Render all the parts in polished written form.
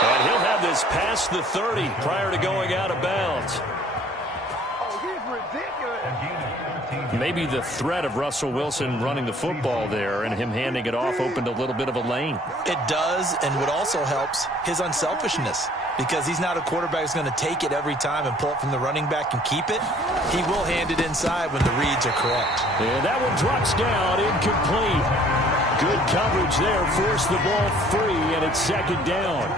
And he'll have this past the 30 prior to going out of bounds. Maybe the threat of Russell Wilson running the football there and him handing it off opened a little bit of a lane. It does, and what also helps, his unselfishness. Because he's not a quarterback who's going to take it every time and pull it from the running back and keep it. He will hand it inside when the reads are correct. And that one drops down, incomplete. Good coverage there, forced the ball free, and it's second down.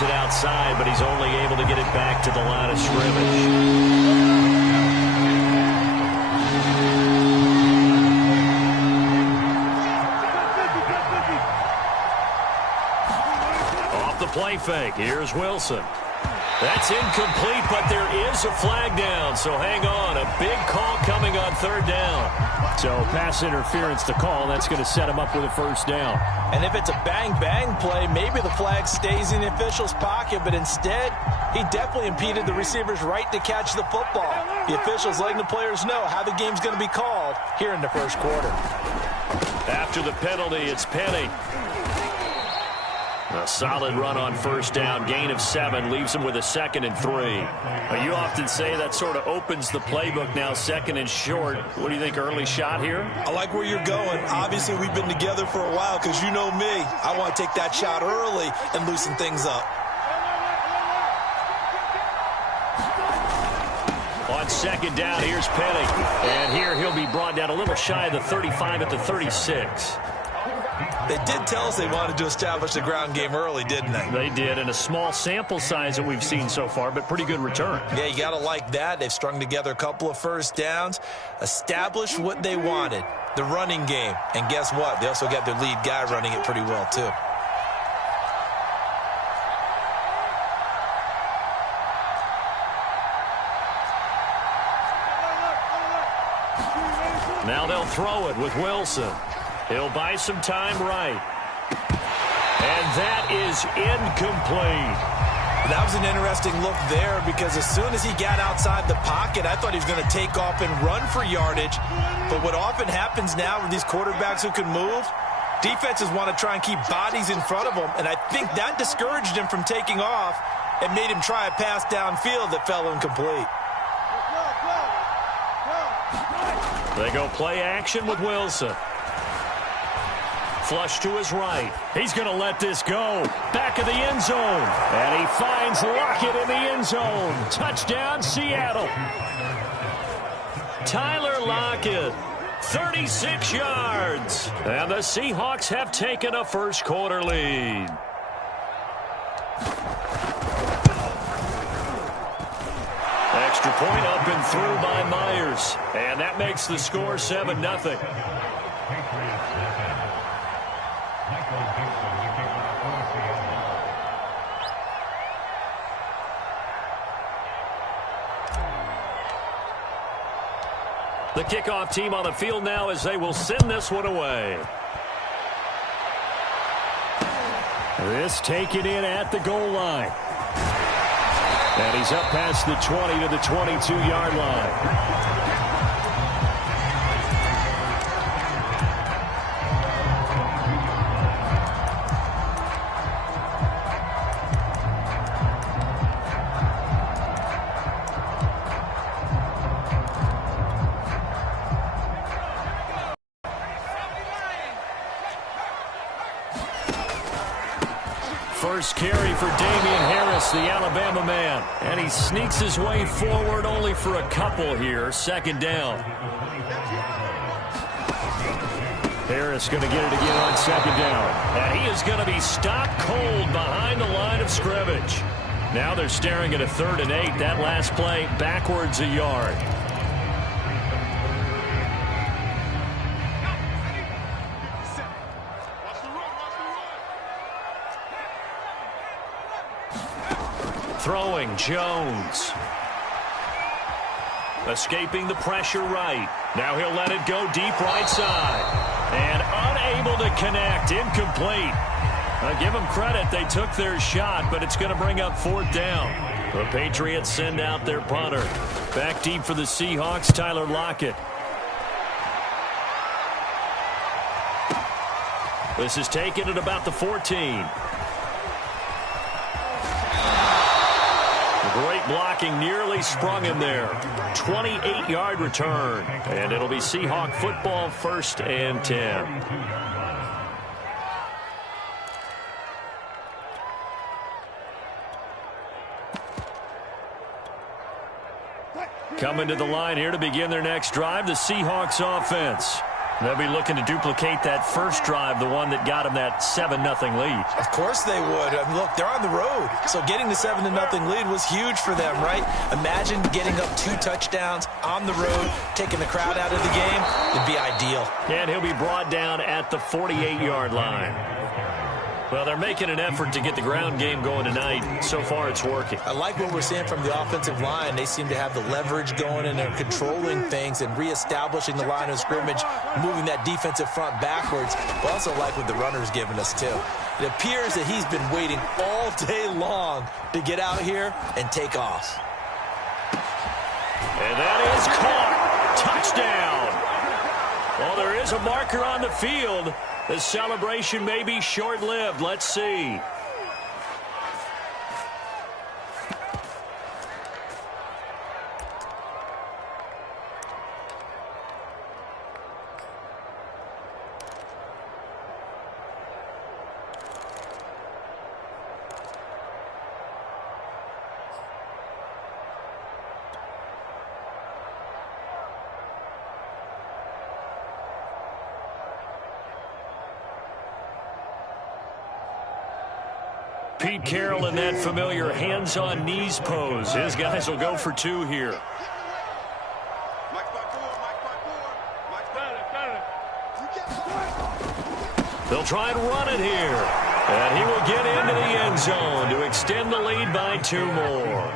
It outside, but he's only able to get it back to the line of scrimmage. Off the play fake. Here's Wilson. That's incomplete, but there is a flag down, so hang on. A big call coming on third down. So pass interference to call. That's going to set him up with a first down. And if it's a bang-bang play, maybe the flag stays in the official's pocket, but instead, he definitely impeded the receiver's right to catch the football. The officials letting the players know how the game's going to be called here in the first quarter. After the penalty, it's Penny. A solid run on first down, gain of 7, leaves him with a 2nd and 3. You often say that sort of opens the playbook now, 2nd and short. What do you think, early shot here? I like where you're going. Obviously, we've been together for a while because you know me. I want to take that shot early and loosen things up. On second down, here's Penny. And here he'll be brought down a little shy of the 35 at the 36. They did tell us they wanted to establish the ground game early, didn't they? They did, and a small sample size that we've seen so far, but pretty good return. Yeah, you got to like that. They've strung together a couple of first downs, established what they wanted, the running game. And guess what? They also got their lead guy running it pretty well, too. Now they'll throw it with Wilson. He'll buy some time right. And that is incomplete. That was an interesting look there because as soon as he got outside the pocket, I thought he was going to take off and run for yardage. But what often happens now with these quarterbacks who can move, defenses want to try and keep bodies in front of them. And I think that discouraged him from taking off and made him try a pass downfield that fell incomplete. They go play action with Wilson. Flush to his right. He's going to let this go. Back of the end zone. And he finds Lockett in the end zone. Touchdown, Seattle. Tyler Lockett, 36 yards. And the Seahawks have taken a first quarter lead. Extra point up and through by Myers. And that makes the score 7-0. The kickoff team on the field now as they will send this one away. This taken in at the goal line. And he's up past the 20 to the 22-yard line. First carry for Damian Harris, the Alabama man. And he sneaks his way forward only for a couple here. Second down. Harris going to get it again on second down. And he is going to be stopped cold behind the line of scrimmage. Now they're staring at a 3rd and 8. That last play backwards a yard. Throwing Jones. Escaping the pressure right. Now he'll let it go deep right side. And unable to connect. Incomplete. Give them credit. They took their shot, but it's going to bring up 4th down. The Patriots send out their punter. Back deep for the Seahawks, Tyler Lockett. This is taken at about the 14. Great blocking, nearly sprung him there. 28-yard return. And it'll be Seahawk football, 1st and 10. Coming to the line here to begin their next drive, the Seahawks offense. They'll be looking to duplicate that first drive, the one that got them that 7-0 lead. Of course they would. Look, they're on the road, so getting the 7-0 lead was huge for them, right? Imagine getting up 2 touchdowns on the road, taking the crowd out of the game. It'd be ideal. And he'll be brought down at the 48-yard line. Well, they're making an effort to get the ground game going tonight. So far, it's working. I like what we're seeing from the offensive line. They seem to have the leverage going, and they're controlling things and reestablishing the line of scrimmage, moving that defensive front backwards. But also like what the runner's giving us, too. It appears that he's been waiting all day long to get out here and take off. And that is caught. Touchdown. Well, there is a marker on the field. The celebration may be short-lived. Let's see. Pete Carroll in that familiar hands-on knees pose. His guys will go for 2 here. They'll try and run it here. And he will get into the end zone to extend the lead by 2 more.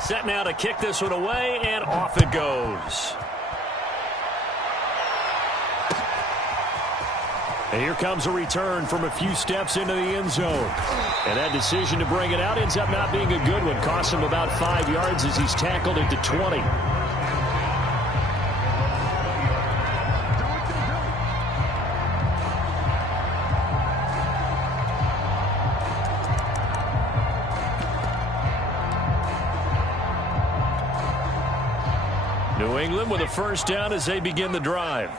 Set now to kick this one away, and off it goes. And here comes a return from a few steps into the end zone. And that decision to bring it out ends up not being a good one. Costs him about 5 yards as he's tackled at the 20. New England with a first down as they begin the drive.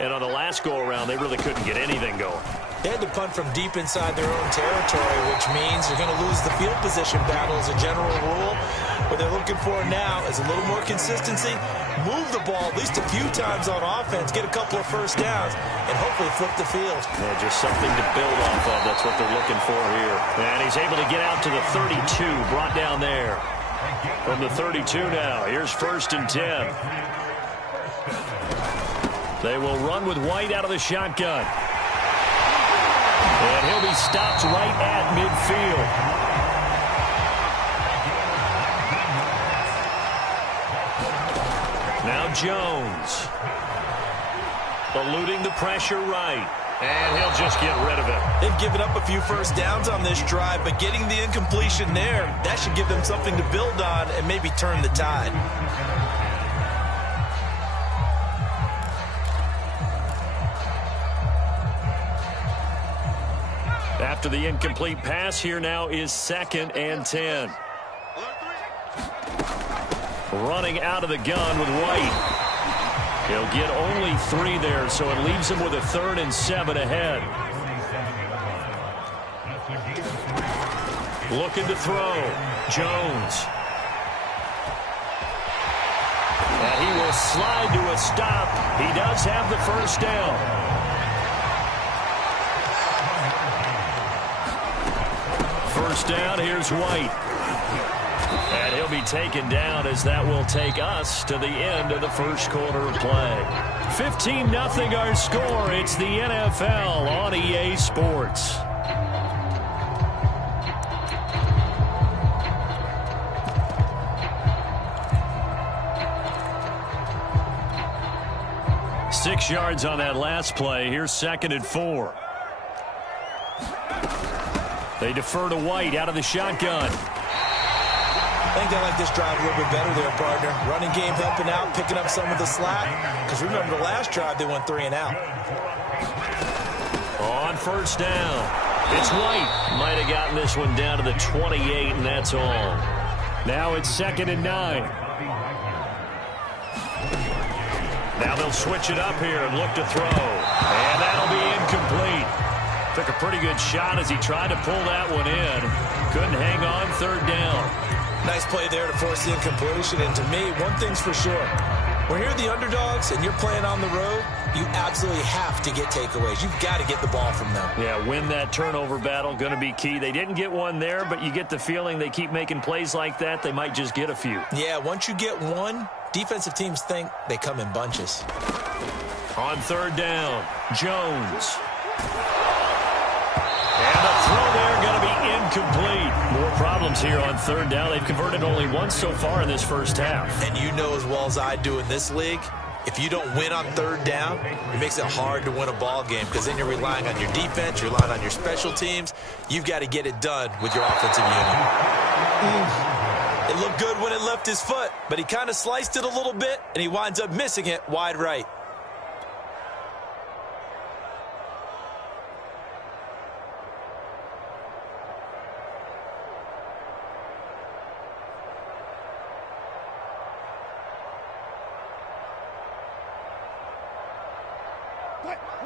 And on the last go-around, they really couldn't get anything going. They had to punt from deep inside their own territory, which means they're going to lose the field position battle as a general rule. What they're looking for now is a little more consistency, move the ball at least a few times on offense, get a couple of first downs, and hopefully flip the field. Yeah, just something to build off of. That's what they're looking for here. And he's able to get out to the 32, brought down there. From the 32 now, here's 1st and 10. They will run with White out of the shotgun. And he'll be stopped right at midfield. Now Jones. Eluding the pressure right. And he'll just get rid of it. They've given up a few first downs on this drive, but getting the incompletion there, that should give them something to build on and maybe turn the tide. After the incomplete pass, here now is 2nd and 10. Running out of the gun with White. He'll get only 3 there, so it leaves him with a 3rd and 7 ahead. Looking to throw. Jones. And he will slide to a stop. He does have the first down. First down, here's White. And he'll be taken down as that will take us to the end of the first quarter of play. 15-0 our score. It's the NFL on EA Sports. Six yards on that last play. Here's 2nd and 4. They defer to White out of the shotgun. I think they like this drive a little bit better there, partner. Running game helping out, picking up some of the slack. Because remember the last drive, they went 3 and out. On first down, it's White. Might have gotten this one down to the 28, and that's all. Now it's 2nd and 9. Now they'll switch it up here and look to throw. And that'll be incomplete. Took a pretty good shot as he tried to pull that one in. Couldn't hang on 3rd down. Nice play there to force the incompletion. And to me, one thing's for sure. When you're the underdogs and you're playing on the road, you absolutely have to get takeaways. You've got to get the ball from them. Yeah, win that turnover battle, going to be key. They didn't get one there, but you get the feeling they keep making plays like that, they might just get a few. Yeah, once you get one, defensive teams think they come in bunches. On 3rd down, Jones. And the throw there going to be incomplete. More problems here on 3rd down. They've converted only once so far in this first half. And you know as well as I do in this league, if you don't win on 3rd down, it makes it hard to win a ball game because then you're relying on your defense, you're relying on your special teams. You've got to get it done with your offensive unit. It looked good when it left his foot, but he kind of sliced it a little bit, and he winds up missing it wide right.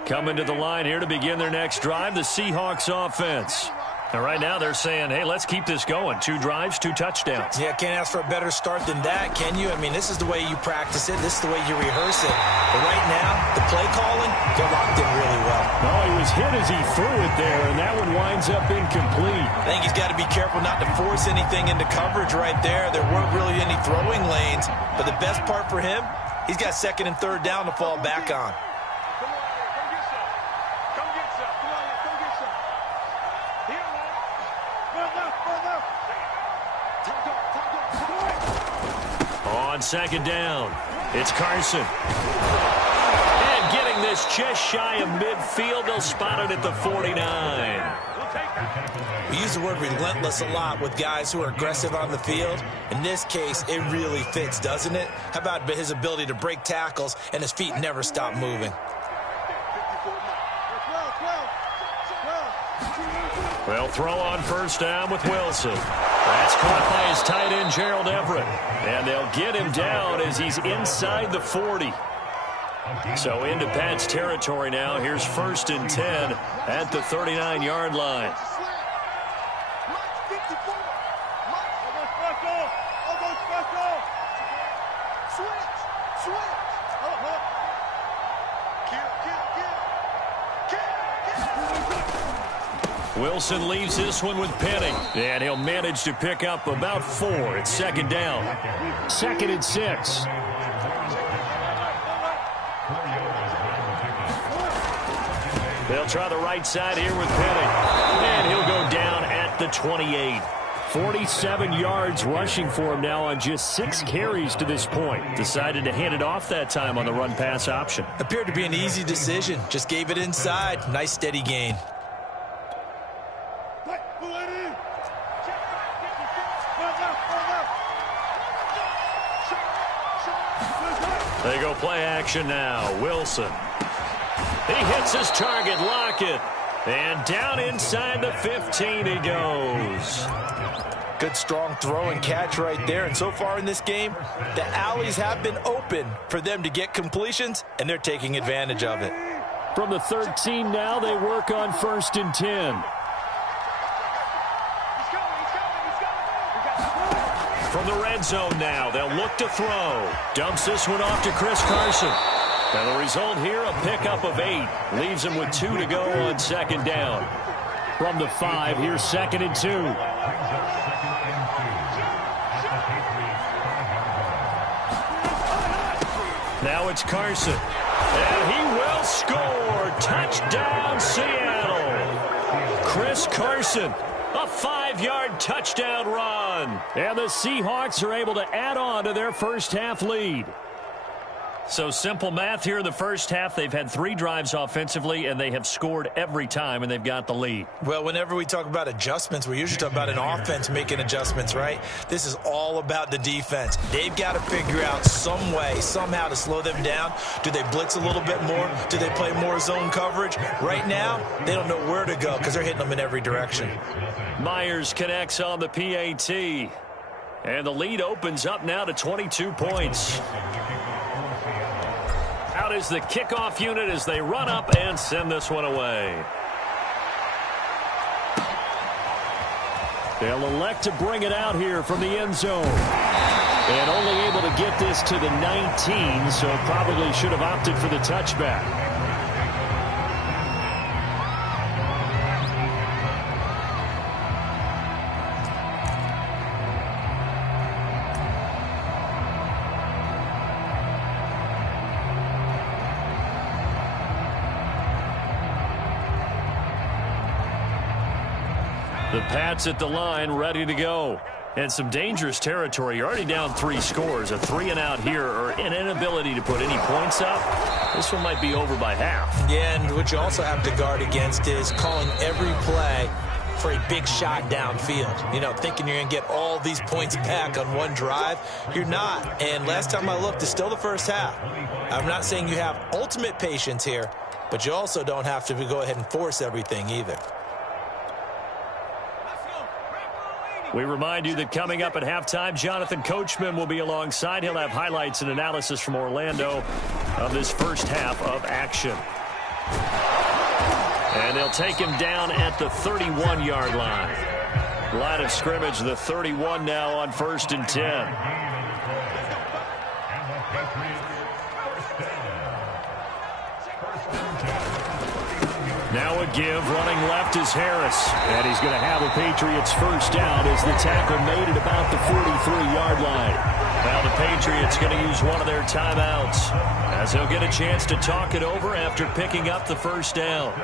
Coming to the line here to begin their next drive, the Seahawks offense. And right now they're saying, hey, let's keep this going. 2 drives, 2 touchdowns. Yeah, can't ask for a better start than that, can you? I mean, this is the way you practice it. This is the way you rehearse it. But right now, the play calling, they're locked in really well. No, he was hit as he threw it there, and that one winds up incomplete. I think he's got to be careful not to force anything into coverage right there. There weren't really any throwing lanes. But the best part for him, he's got 2nd and 3rd down to fall back on. On 2nd down, it's Carson. And getting this just shy of midfield, they'll spot it at the 49. We use the word relentless a lot with guys who are aggressive on the field. In this case, it really fits, doesn't it? How about his ability to break tackles and his feet never stop moving? They'll throw on first down with Wilson. That's caught by his tight end, Gerald Everett. And they'll get him down as he's inside the 40. So into Pat's territory now. Here's 1st and 10 at the 39-yard line. Wilson leaves this one with Penning. And he'll manage to pick up about 4. It's 2nd down. 2nd and 6. They'll try the right side here with Penning. And he'll go down at the 28. 47 yards rushing for him now on just 6 carries to this point. Decided to hand it off that time on the run-pass option. Appeared to be an easy decision. Just gave it inside. Nice steady gain. They go play action now. Wilson. He hits his target, Lockett. And down inside the 15 he goes. Good strong throw and catch right there. And so far in this game, the alleys have been open for them to get completions, and they're taking advantage of it. From the 13 now, they work on 1st and 10. From the red zone now, they'll look to throw. Dumps this one off to Chris Carson. And the result here, a pickup of 8. Leaves him with 2 to go on 2nd down. From the 5, here's 2nd and 2. Now it's Carson. And he will score. Touchdown, Seattle. Chris Carson. A 5-yard touchdown run. And the Seahawks are able to add on to their first half lead. So simple math here in the first half. They've had 3 drives offensively, and they have scored every time, and they've got the lead. Well, whenever we talk about adjustments, we usually talk about an offense making adjustments, right? This is all about the defense. They've got to figure out some way, somehow to slow them down. Do they blitz a little bit more? Do they play more zone coverage? Right now, they don't know where to go because they're hitting them in every direction. Myers connects on the PAT. And the lead opens up now to 22 points. Out is the kickoff unit as they run up and send this one away. They'll elect to bring it out here from the end zone. And only able to get this to the 19, so probably should have opted for the touchback. The Pats at the line, ready to go. And some dangerous territory. You're already down 3 scores. A 3-and-out here, or an inability to put any points up. This one might be over by half. Yeah, and what you also have to guard against is calling every play for a big shot downfield. You know, thinking you're going to get all these points back on one drive. You're not. And last time I looked, it's still the first half. I'm not saying you have ultimate patience here, but you also don't have to go ahead and force everything either. We remind you that coming up at halftime, Jonathan Coachman will be alongside. He'll have highlights and analysis from Orlando of this first half of action. And they'll take him down at the 31-yard line. Line of scrimmage, the 31 now on 1st and 10. Now a give, running left is Harris. And he's going to have a Patriots first down as the tackle made at about the 43-yard line. Now the Patriots going to use one of their timeouts as they'll get a chance to talk it over after picking up the first down.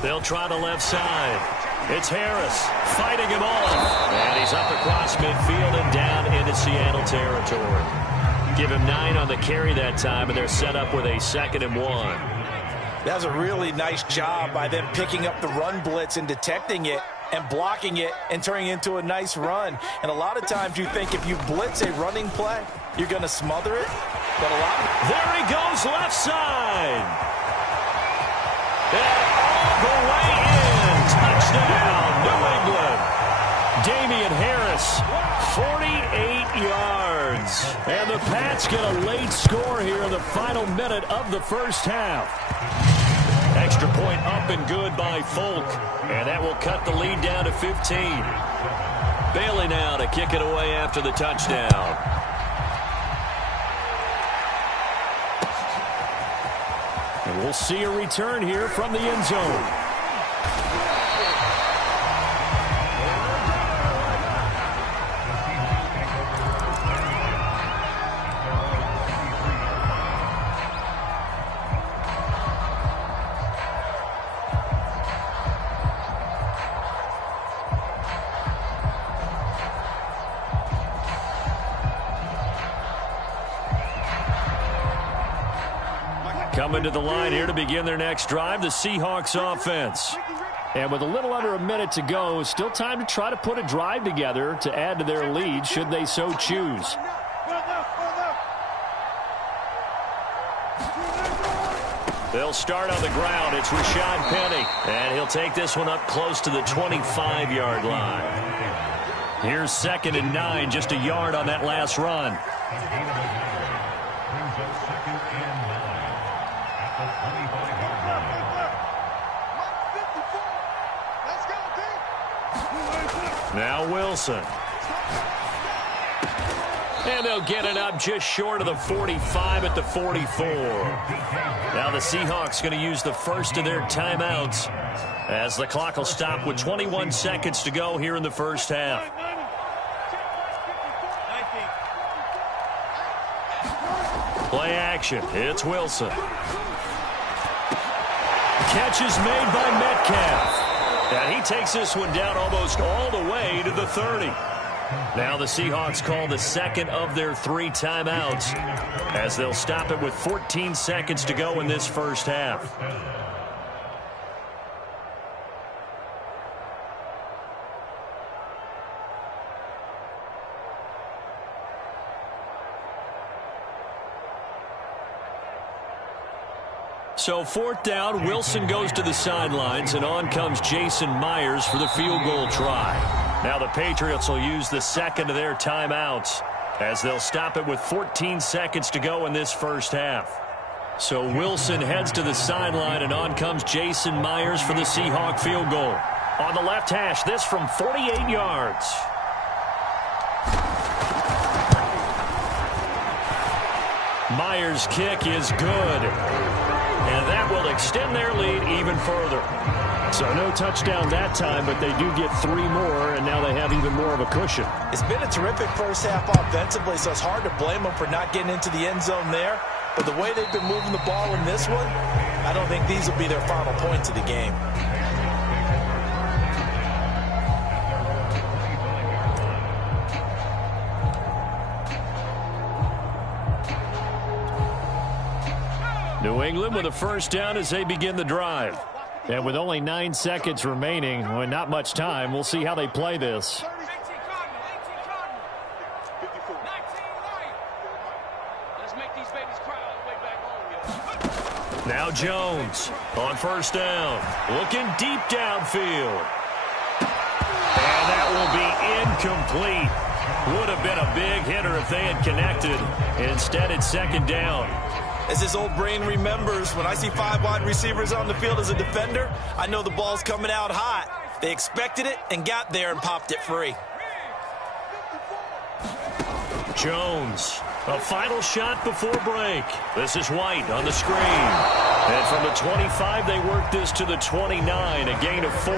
They'll try the left side. It's Harris fighting him off. And he's up across midfield and down into Seattle territory. Give him 9 on the carry that time, and they're set up with a 2nd and 1. That was a really nice job by them picking up the run blitz and detecting it and blocking it and turning it into a nice run. And a lot of times you think if you blitz a running play, you're going to smother it. But a lot of... There he goes, left side. And all the way in. Touchdown, New England. Damian Harris, 48 yards. And the Pats get a late score here in the final minute of the first half. Extra point up and good by Folk. And that will cut the lead down to 15. Bailey now to kick it away after the touchdown. And we'll see a return here from the end zone. Coming to the line here to begin their next drive, the Seahawks offense. And with a little under a minute to go, still time to try to put a drive together to add to their lead should they so choose. They'll start on the ground. It's Rashad Penny. And he'll take this one up close to the 25-yard line. Here's 2nd and 9, just a yard on that last run. Now Wilson. And they'll get it up just short of the 45 at the 44. Now the Seahawks going to use the first of their timeouts as the clock will stop with 21 seconds to go here in the first half. Play action. It's Wilson. Catch is made by Metcalf. And he takes this one down almost all the way to the 30. Now the Seahawks call the second of their 3 timeouts as they'll stop it with 14 seconds to go in this first half. So 4th down, Wilson goes to the sidelines, and on comes Jason Myers for the field goal try. Now the Patriots will use the second of their timeouts as they'll stop it with 14 seconds to go in this first half. So Wilson heads to the sideline, and on comes Jason Myers for the Seahawk field goal. On the left hash, this from 48 yards. Myers' kick is good. And that will extend their lead even further. So no touchdown that time, but they do get 3 more, and now they have even more of a cushion. It's been a terrific first half offensively, so it's hard to blame them for not getting into the end zone there. But the way they've been moving the ball in this one, I don't think these will be their final points of the game. New England with a first down as they begin the drive. And with only 9 seconds remaining, well, not much time, we'll see how they play this. Now Jones on first down, looking deep downfield. And that will be incomplete. Would have been a big hitter if they had connected. Instead, it's second down. As his old brain remembers, when I see 5 wide receivers on the field as a defender, I know the ball's coming out hot. They expected it and got there and popped it free. Jones, a final shot before break. This is White on the screen. And from the 25, they work this to the 29, a gain of 4.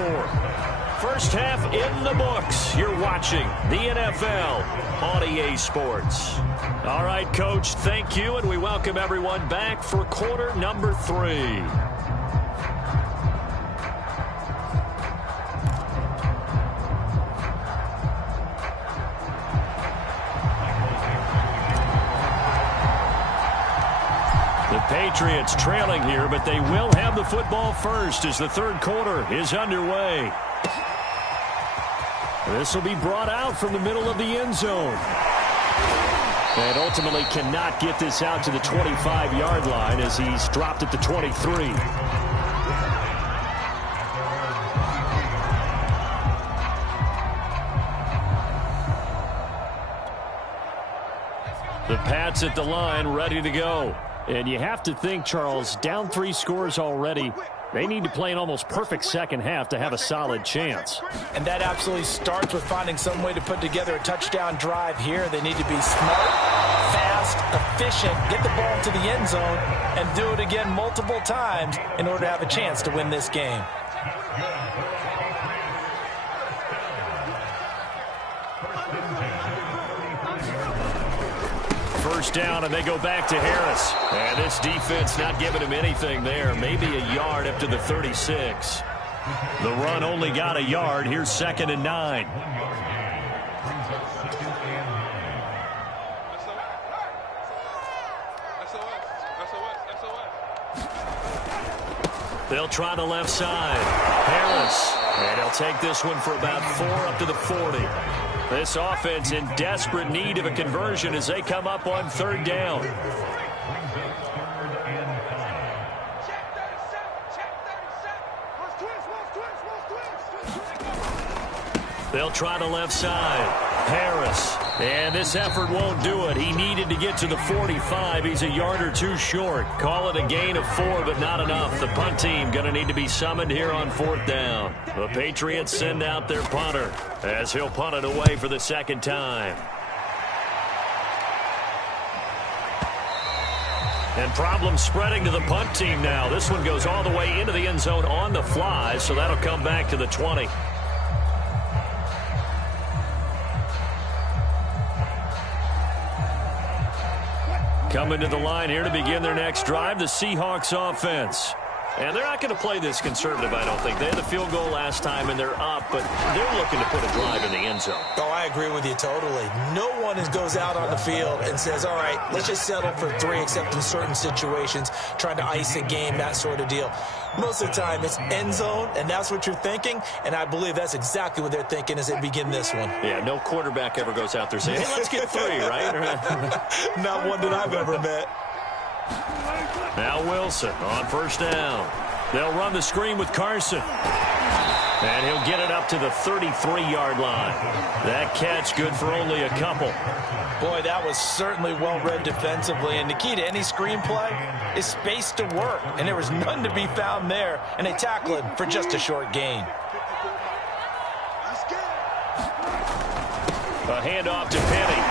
First half in the books. You're watching the NFL on EA Sports. All right, Coach, thank you, and we welcome everyone back for quarter number 3. The Patriots trailing here, but they will have the football first as the third quarter is underway. This will be brought out from the middle of the end zone. And ultimately cannot get this out to the 25-yard line as he's dropped at the 23. The Pats at the line, ready to go. And you have to think, Charles, down 3 scores already. They need to play an almost perfect second half to have a solid chance. And that absolutely starts with finding some way to put together a touchdown drive here. They need to be smart, fast, efficient, get the ball to the end zone, and do it again multiple times in order to have a chance to win this game. First down, and they go back to Harris. And this defense not giving him anything there. Maybe a yard up to the 36. The run only got a yard. Here's 2nd and 9. They'll try the left side. Harris. And he'll take this one for about 4 up to the 40. This offense in desperate need of a conversion as they come up on 3rd down. They'll try the left side. Harris. And this effort won't do it. He needed to get to the 45. He's a yard or 2 short. Call it a gain of 4, but not enough. The punt team going to need to be summoned here on 4th down. The Patriots send out their punter as he'll punt it away for the 2nd time. And problems spreading to the punt team now. This one goes all the way into the end zone on the fly, so that'll come back to the 20. Coming to the line here to begin their next drive, the Seahawks offense. And they're not going to play this conservative, I don't think. They had the field goal last time, and they're up, but they're looking to put a drive in the end zone. Oh, I agree with you totally. No one goes out on the field and says, all right, let's just settle for 3, except in certain situations, trying to ice a game, that sort of deal. Most of the time, it's end zone, and that's what you're thinking, and I believe that's exactly what they're thinking as they begin this one. Yeah, no quarterback ever goes out there saying, hey, let's get 3, right? Not one that I've ever met. Now Wilson on first down. They'll run the screen with Carson. And he'll get it up to the 33-yard line. That catch good for only a couple. Boy, that was certainly well-read defensively. And the key to any screenplay is space to work. And there was none to be found there. And they tackle it for just a short gain. A handoff to Penny.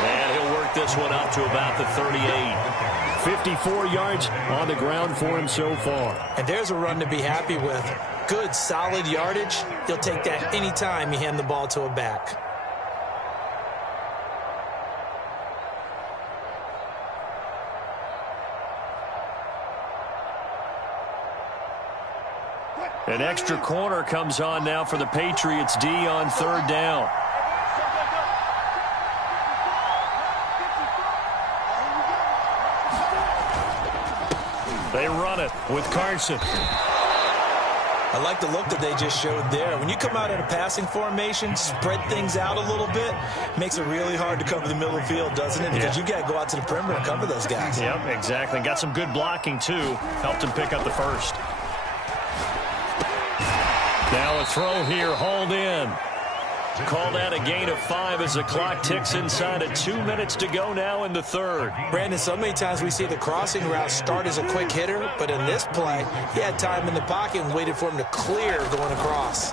And he'll work this one up to about the 38. 54 yards on the ground for him so far. And there's a run to be happy with. Good, solid yardage. He'll take that any time you hand the ball to a back. An extra corner comes on now for the Patriots D on third down. They run it with Carson. I like the look that they just showed there. When you come out in a passing formation, spread things out a little bit, makes it really hard to cover the middle of the field, doesn't it? Because you got to go out to the perimeter and cover those guys. Yep, exactly. Got some good blocking, too. Helped him pick up the first. Now a throw here, hauled in. Call that a gain of 5 as the clock ticks inside of 2 minutes to go now in the third. Brandon, so many times we see the crossing route start as a quick hitter, but in this play, he had time in the pocket and waited for him to clear going across.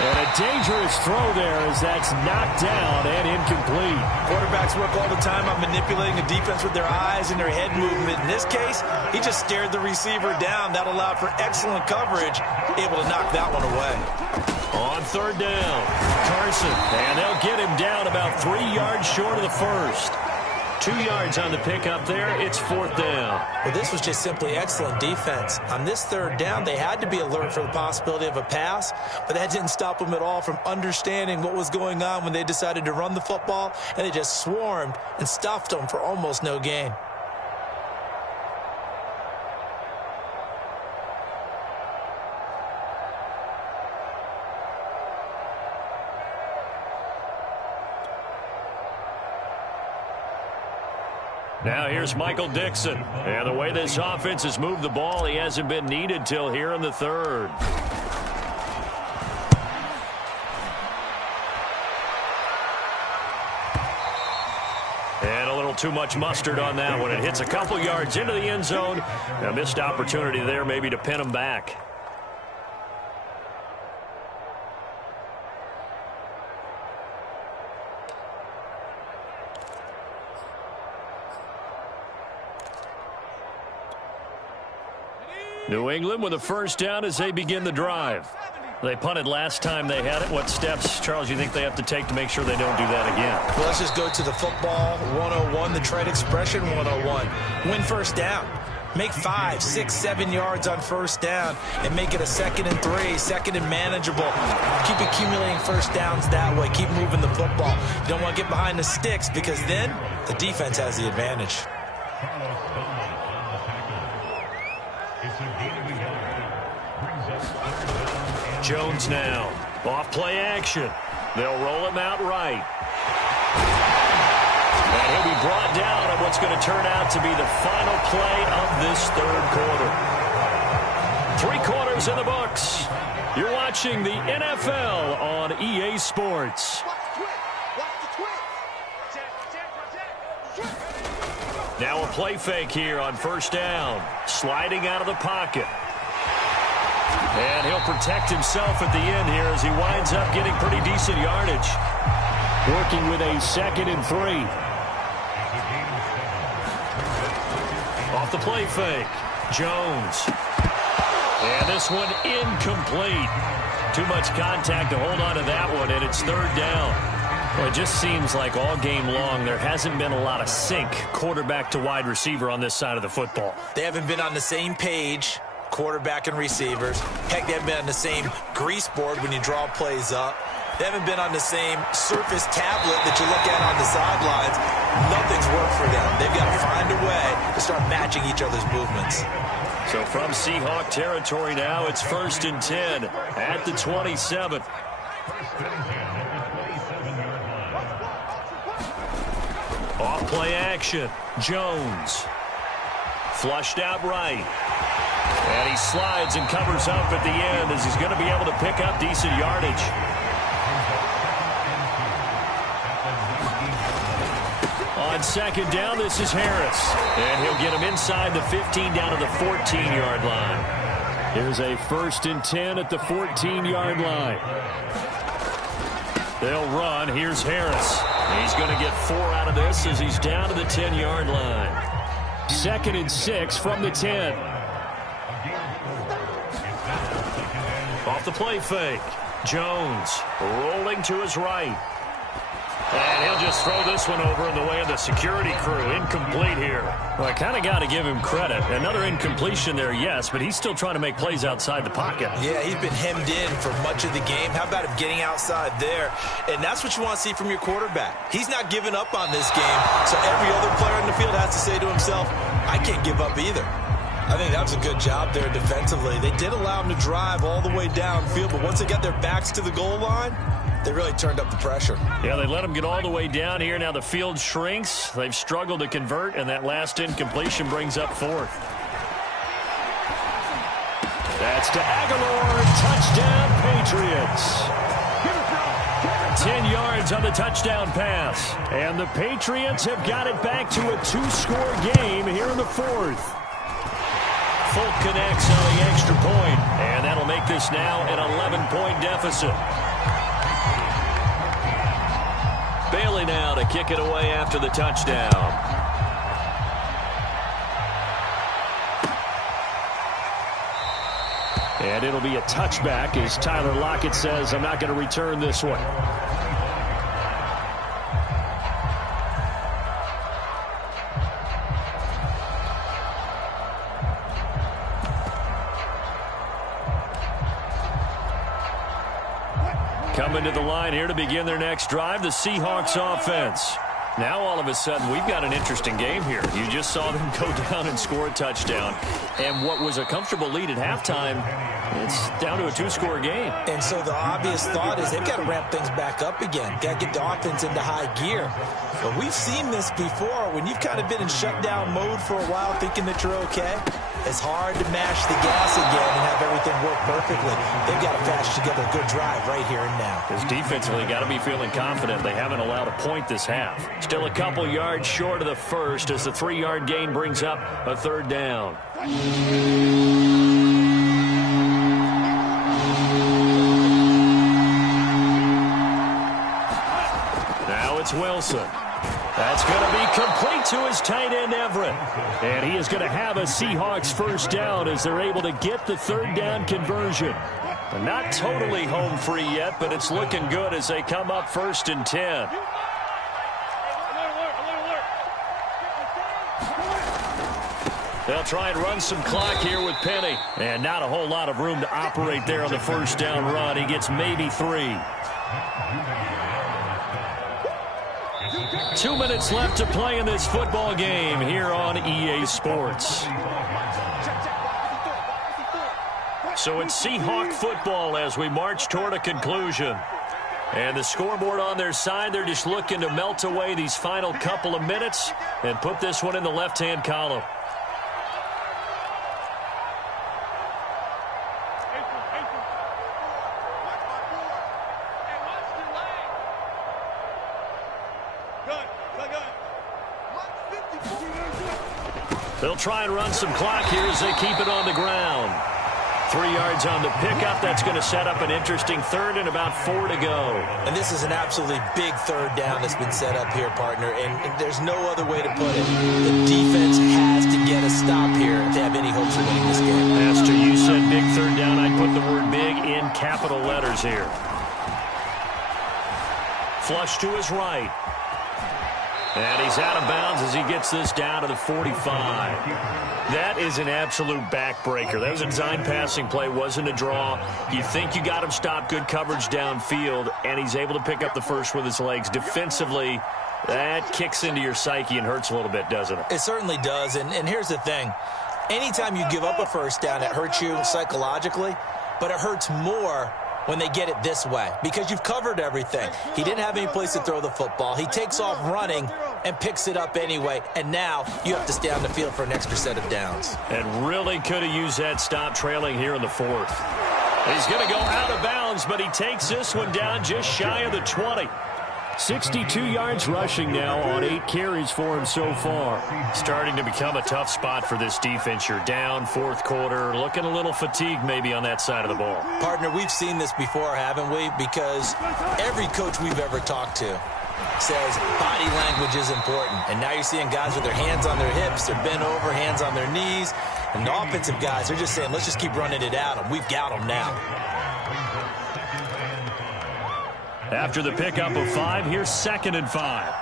And a dangerous throw there as that's knocked down and incomplete. Quarterbacks work all the time on manipulating a defense with their eyes and their head movement. In this case, he just stared the receiver down. That allowed for excellent coverage, able to knock that one away. On third down, Carson, and they'll get him down about 3 yards short of the first. 2 yards on the pickup there. It's fourth down. Well, this was just simply excellent defense. On this third down, they had to be alert for the possibility of a pass, but that didn't stop them at all from understanding what was going on when they decided to run the football, and they just swarmed and stuffed them for almost no gain. Now here's Michael Dixon. And the way this offense has moved the ball, he hasn't been needed till here in the third. And a little too much mustard on that one. It hits a couple yards into the end zone. A missed opportunity there maybe to pin him back. New England with a first down as they begin the drive. They punted last time they had it. What steps, Charles, you think they have to take to make sure they don't do that again? Well, let's just go to the football 101, the trade expression 101. Win first down. Make 5, 6, 7 yards on first down and make it a 2nd and 3, 2nd and manageable. Keep accumulating first downs that way. Keep moving the football. You don't want to get behind the sticks because then the defense has the advantage. Jones now. Off play action. They'll roll him out right. And he'll be brought down on what's going to turn out to be the final play of this third quarter. 3 quarters in the books. You're watching the NFL on EA Sports. Now a play fake here on first down. Sliding out of the pocket. And he'll protect himself at the end here as he winds up getting pretty decent yardage. Working with a 2nd and 3. Off the play fake. Jones. And this one incomplete. Too much contact to hold on to that one, and it's third down. Well, it just seems like all game long there hasn't been a lot of sync quarterback to wide receiver on this side of the football. They haven't been on the same page, quarterback and receivers. Heck, they haven't been on the same grease board when you draw plays up. They haven't been on the same surface tablet that you look at on the sidelines. Nothing's worked for them. They've got to find a way to start matching each other's movements. So from Seahawk territory now, it's 1st and 10 at the 27. Off play action. Jones. Flushed out right. And he slides and covers up at the end as he's going to be able to pick up decent yardage. On second down, this is Harris. And he'll get him inside the 15 down to the 14-yard line. Here's a 1st and 10 at the 14-yard line. They'll run. Here's Harris. He's going to get 4 out of this as he's down to the 10-yard line. 2nd and 6 from the 10. Off the play fake. Jones rolling to his right. And he'll just throw this one over in the way of the security crew. Incomplete here. Well, I kind of got to give him credit. Another incompletion there, yes, but he's still trying to make plays outside the pocket. Yeah, he's been hemmed in for much of the game. How about him getting outside there? And that's what you want to see from your quarterback. He's not giving up on this game, so every other player in the field has to say to himself, I can't give up either. I think that was a good job there defensively. They did allow him to drive all the way downfield, but once they got their backs to the goal line, they really turned up the pressure. Yeah, they let him get all the way down here. Now the field shrinks. They've struggled to convert, and that last incompletion brings up 4th. That's to Aguilar. Touchdown, Patriots. 10 yards on the touchdown pass. And the Patriots have got it back to a 2-score game here in the 4th. Folk connects on the extra point, and that'll make this now an 11-point deficit. Bailey now to kick it away after the touchdown. And it'll be a touchback as Tyler Lockett says, I'm not going to return this one. Coming to the line here to begin their next drive, the Seahawks offense. Now all of a sudden we've got an interesting game here. You just saw them go down and score a touchdown. And what was a comfortable lead at halftime, it's down to a 2-score game. And so the obvious thought is they've got to ramp things back up again. Got to get the offense into high gear. But we've seen this before. When you've kind of been in shutdown mode for a while thinking that you're okay, it's hard to mash the gas again and have everything work perfectly. They've got to patch together a good drive right here and now. Because defensively, got to be feeling confident. They haven't allowed a point this half. Still a couple yards short of the first as the 3-yard gain brings up a 3rd down. Now it's Wilson. That's going to be complete to his tight end, Everett. And he is going to have a Seahawks 1st down as they're able to get the 3rd down conversion. They're not totally home free yet, but it's looking good as they come up 1st and 10. They'll try and run some clock here with Penny. And not a whole lot of room to operate there on the 1st down run. He gets maybe 3. 2 minutes left to play in this football game here on EA Sports. So it's Seahawk football as we march toward a conclusion. And the scoreboard on their side, they're just looking to melt away these final couple of minutes and put this one in the left-hand column. They'll try and run some clock here as they keep it on the ground. 3 yards on the pickup. That's going to set up an interesting 3rd and about 4 to go. And this is an absolutely big 3rd down that's been set up here, partner. And there's no other way to put it. The defense has to get a stop here if they have any hopes of winning this game. Pastor, you said big third down. I'd put the word big in capital letters here. Flush to his right. And he's out of bounds as he gets this down to the 45. That is an absolute backbreaker. That was a design passing play, wasn't a draw. You think you got him stopped, good coverage downfield, and he's able to pick up the first with his legs. Defensively, that kicks into your psyche and hurts a little bit, doesn't it? It certainly does, and here's the thing. Anytime you give up a first down, it hurts you psychologically, but it hurts more when they get it this way, because you've covered everything. He didn't have any place to throw the football. He takes off running and picks it up anyway, and now you have to stay on the field for an extra set of downs. And really could have used that stop trailing here in the fourth. He's going to go out of bounds, but he takes this one down just shy of the 20. 62 yards rushing now on 8 carries for him so far. Starting to become a tough spot for this defense. You're down fourth quarter, looking a little fatigued maybe on that side of the ball. Partner, we've seen this before, haven't we? Because every coach we've ever talked to says body language is important. And now you're seeing guys with their hands on their hips, they're bent over, hands on their knees. And the offensive guys, they're just saying, let's just keep running it at them. We've got them now. After the pickup of 5, here's 2nd and 5.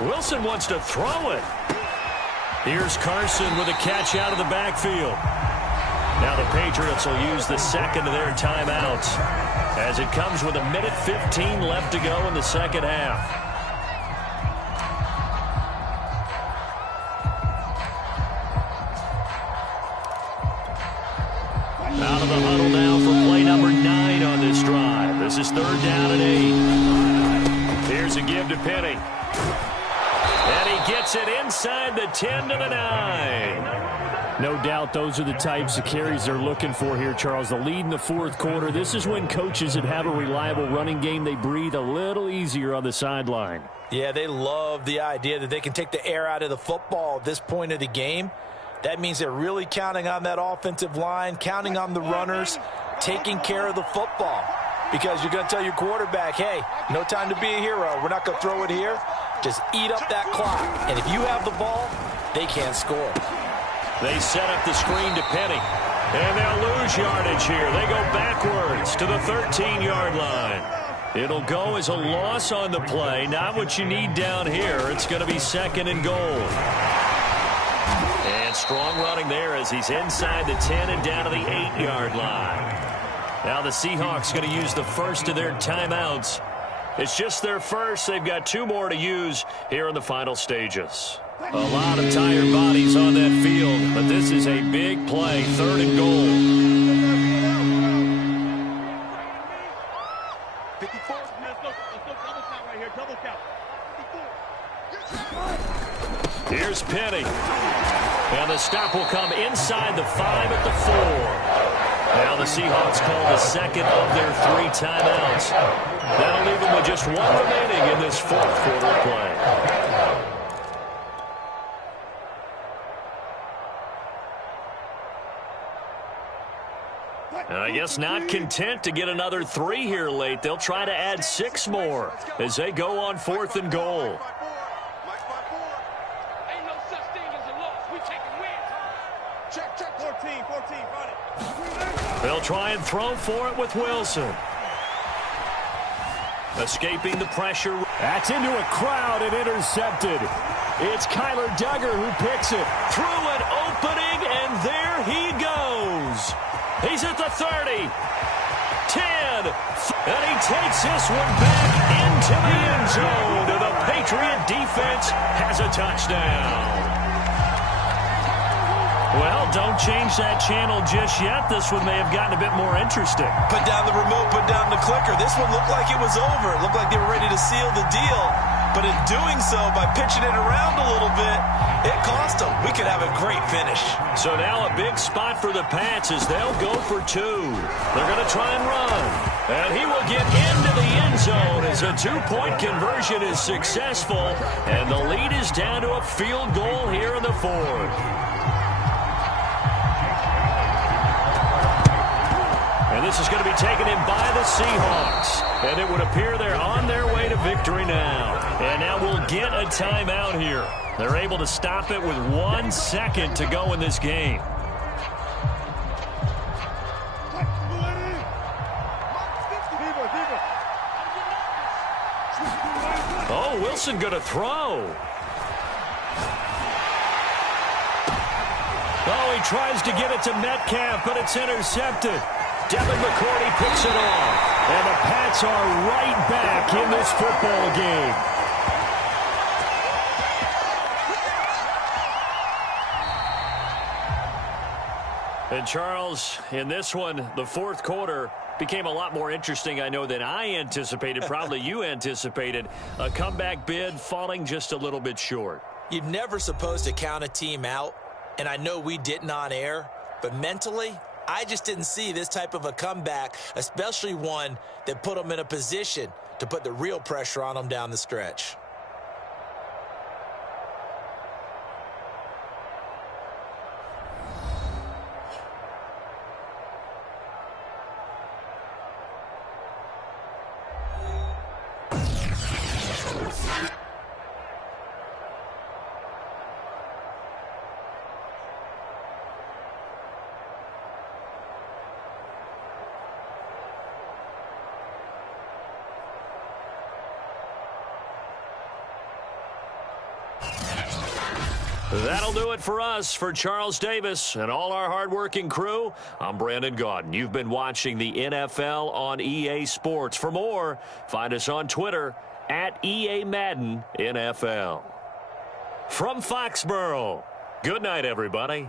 Wilson wants to throw it. Here's Carson with a catch out of the backfield. Now the Patriots will use the second of their timeouts as it comes with 1:15 left to go in the second half. Out of the huddle now for play number 9 on this drive. This is 3rd down and 8. Here's a give to Penny. And he gets it inside the 10 to the 9. No doubt those are the types of carries they're looking for here, Charles. The lead in the fourth quarter. This is when coaches that have a reliable running game, they breathe a little easier on the sideline. Yeah, they love the idea that they can take the air out of the football at this point of the game. That means they're really counting on that offensive line, counting on the runners, taking care of the football. Because you're going to tell your quarterback, hey, no time to be a hero. We're not going to throw it here. Just eat up that clock. And if you have the ball, they can't score. They set up the screen to Penny. And they'll lose yardage here. They go backwards to the 13-yard line. It'll go as a loss on the play. Not what you need down here. It's going to be 2nd and goal. And strong running there as he's inside the 10 and down to the 8-yard line. Now the Seahawks going to use the first of their timeouts. It's just their first. They've got 2 more to use here in the final stages. A lot of tired bodies on that field, but this is a big play, 3rd and goal. 54. Let's go double count right here. Double count. 54. Here's Penny. And the stop will come inside the 5 at the 4. Now the Seahawks call the second of their 3 timeouts. That'll leave them with just 1 remaining in this fourth quarter of play. And I guess not content to get another 3 here late. They'll try to add 6 more as they go on 4th and goal. They'll try and throw for it with Wilson. Escaping the pressure. That's into a crowd and intercepted. It's Kyler Duggar who picks it. Through an opening, and there he goes. He's at the 30. 10. And he takes this one back into the end zone. And the Patriot defense has a touchdown. Well, don't change that channel just yet. This one may have gotten a bit more interesting. Put down the remote, put down the clicker. This one looked like it was over. It looked like they were ready to seal the deal. But in doing so, by pitching it around a little bit, it cost them. We could have a great finish. So now a big spot for the Pats as they'll go for 2. They're going to try and run. And he will get into the end zone as a 2-point conversion is successful. And the lead is down to a field goal here in the 4th. And this is going to be taken in by the Seahawks. And it would appear they're on their way to victory now. And now we'll get a timeout here. They're able to stop it with 1 second to go in this game. Oh, Wilson going to throw. Oh, he tries to get it to Metcalf, but it's intercepted. Devin McCourty picks it off. And the Pats are right back in this football game. And Charles, in this one, the fourth quarter became a lot more interesting, I know, than I anticipated. Probably you anticipated. A comeback bid falling just a little bit short. You're never supposed to count a team out, and I know we didn't on air, but mentally, I just didn't see this type of a comeback, especially one that put them in a position to put the real pressure on them down the stretch. That'll do it for us. For Charles Davis and all our hardworking crew, I'm Brandon Gaudin. You've been watching the NFL on EA Sports. For more, find us on Twitter at EA Madden NFL. From Foxborough, good night, everybody.